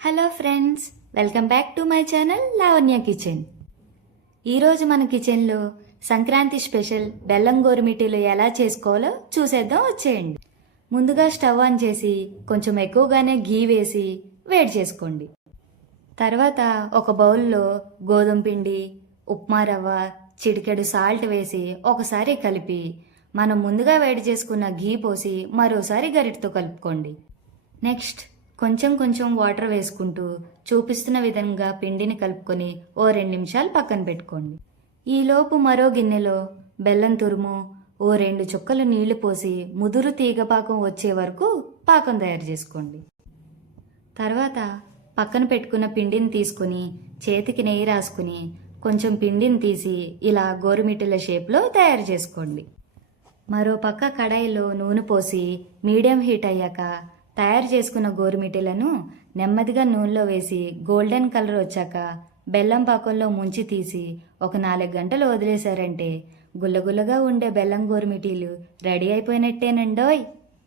Hello friends, welcome back to my channel Lavanya kitchen. ఈరోజు మన కిచెన్లో సంక్రాంతి స్పెషల్ బెల్లం గోరుమిటీలు ఎలా చేసుకోవాలో చూసేద్దాం, వచ్చేయండి. ముందుగా స్టవ్ ఆన్ చేసి కొంచెం ఎక్కువగానే గీ వేసి వేడి చేసుకోండి. తర్వాత ఒక బౌల్లో గోధుమ పిండి, ఉప్మా రవ్వ, చిటికెడు సాల్ట్ వేసి ఒకసారి కలిపి మనం ముందుగా వేడి చేసుకున్న గీ పోసి మరోసారి గరిటతో కలుపుకోండి. నెక్స్ట్ కొంచెం కొంచెం వాటర్ వేసుకుంటూ చూపిస్తున్న విధంగా పిండిని కలుపుకొని ఓ 2 నిమిషాలు పక్కన పెట్టుకోండి. ఈలోపు మరో గిన్నెలో బెల్లం తురుము, ఓ 2 చుక్కలు నీళ్లు పోసి ముదురు తీగ పాకం వచ్చే వరకు పాకం తయారు చేసుకోండి. తర్వాత పక్కన పెట్టుకున్న పిండిని తీసుకుని చేతికి నెయ్యి రాసుకుని కొంచెం పిండిని తీసి ఇలా గోరుమిటీల షేప్లో తయారు చేసుకోండి. మరో పక్క కడాయిలో నూనె పోసి మీడియం హీట్ అయ్యాక తయారు చేసుకున్న గోరుమిటీలను నెమ్మదిగా నూనెలో వేసి గోల్డెన్ కలర్ వచ్చాక బెల్లం పాకంలో ముంచి తీసి ఒక 4 గంటలు వదిలేశారంటే గుల్లగుల్లగా ఉండే బెల్లం గోరుమిటీలు రెడీ అయిపోయినట్టేనండోయ్.